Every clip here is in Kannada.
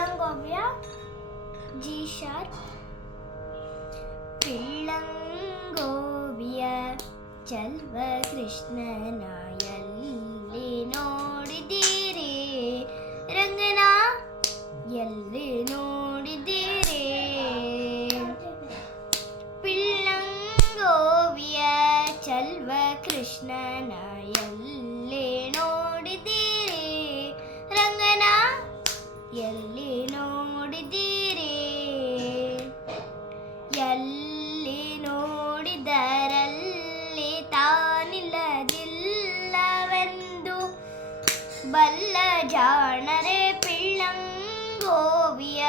ಪಿಳ್ಳಂಗೋವಿಯ ಜಿ ಶಾರ್ಪ್. ಪಿಳ್ಳಂಗೋವಿಯ ಚಲ್ವ ಕೃಷ್ಣನ ಎಲ್ಲಿ ನೋಡಿದ್ದೀರಿ ರಂಗನ ಎಲ್ಲಿ ನೋಡಿದ್ದೀರಿ. ಪಿಳ್ಳಂಗೋವಿಯ ಚಲ್ವ ಕೃಷ್ಣನ ಎಲ್ಲಿ ನೋಡಿದ್ದೀರಿ ರಂಗನ ಎಲ್ಲಿ ನೋಡಿದ್ದೀರಿ. ಎಲ್ಲಿ ನೋಡಿದರಲ್ಲಿ ತಾನಿಲ್ಲದಿಲ್ಲವೆಂದು ಬಲ್ಲ ಜಾಣರೆ ಪಿಳ್ಳಂಗೋವಿಯ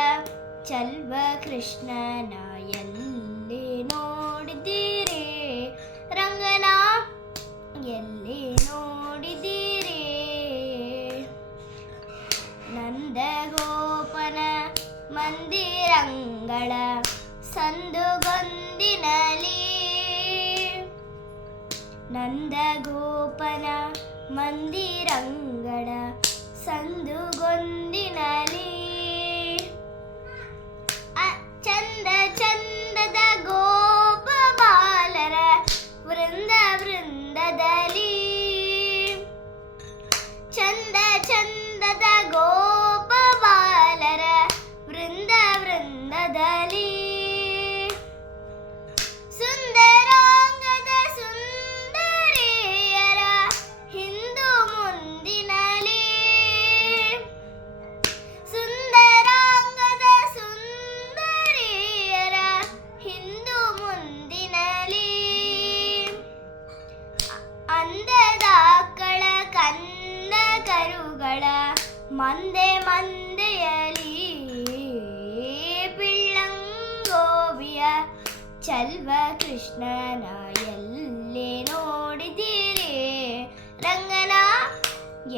ಚಲ್ವ ಕೃಷ್ಣನ ಎಲ್ಲಿ ನೋಡಿದ್ದೀರಿ ರಂಗನ ಎಲ್ಲಿ ನೋಡಿದ್ದೀರಿ. ನಂದಗೋಪನ ಮಂದಿರಂಗಳ ಸಂದುಗೊಂದಿನಲಿ ನಂದಗೋಪನ ಮಂದಿರಂಗಳ ಸಂದುಗೊಂದಿನಲಿ ಚಂದ ಚಂದದ ಗೋಪ ಬಾಲರ ವೃಂದ ವೃಂದದಲ್ಲಿ ಚಂದ ಚಂದದ ಗೋಪ ಬಾಲರ ವೃಂದ ವೃಂದದಲ್ಲಿ ಸುಂದರಾಂಗದ ಸುಂದರಿಯರ ಹಿಂದು ಮುಂದಿನಲಿ ಸುಂದರಾಂಗದ ಸುಂದರಿಯರ ಹಿಂದು ಮುಂದಿನಲಿ ಅಂದದ ಕಳ ಕಂದ ಕರುಗಳ ಮಂದೆ ಮಂದೆಯಲಿ ಪಿಳ್ಳಂಗೋವಿಯ ಚಲ್ವ ಕೃಷ್ಣನ ಎಲ್ಲಿ ನೋಡಿದ್ದೀರಿ ರಂಗನ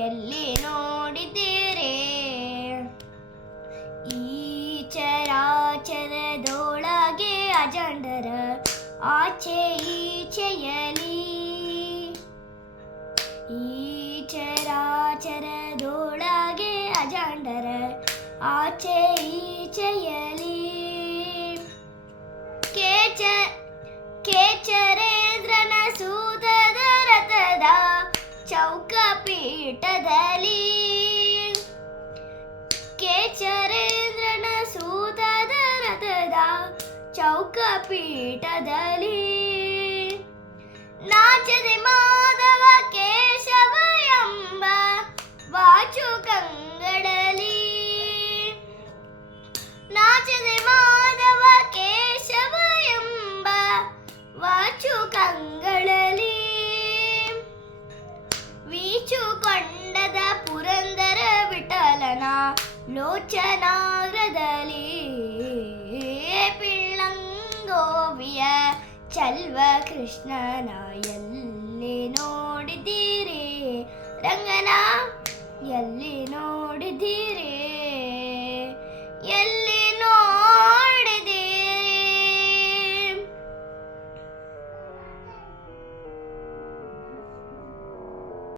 ಎಲ್ಲಿ ನೋಡಿದ್ದೀರಿ. ಈ ಚರಾಚರದೊಳಗೆ ಅಜಂಡರ ಆಚೆ ಈಚೆಯಲಿ ಈ ಚರಾಚರದೊಳಗೆ ಅಜಂಡರ ಆಚೆ ಈಚೆಯಲಿ ಕೇಚರೇಂದ್ರನ ಸೂತದ ರಥದ ಚೌಕಪೀಠದಲ್ಲಿ ಕೇಚರೇಂದ್ರನ ಸೂತದ ರಥದ ಚೌಕಪೀಠದಲ್ಲಿ ನಾಚದೆ ಮಾಧವ ಕೇಶವ ಎಂಬ ವಾಚು ಕಂಗಡಲಿ ನಾಚದೆ ಮಾಧವ ಕೇಶವ ಎಂಬ ವಾಚು ಕಂಗಳಲಿ ವೀಚುಕೊಂಡದ ಪುರಂದರ ವಿಠಲನ ಲೋಚನಾಗ್ರದಲ್ಲಿ ಪಿಳ್ಳಂಗೋವಿಯ ಚಲ್ವ ಕೃಷ್ಣನ ಎಲ್ಲಿ ನೋಡಿದ್ದೀರಿ ರಂಗನ ಎಲ್ಲಿ ನೋಡಿದ್ದೀರಿ.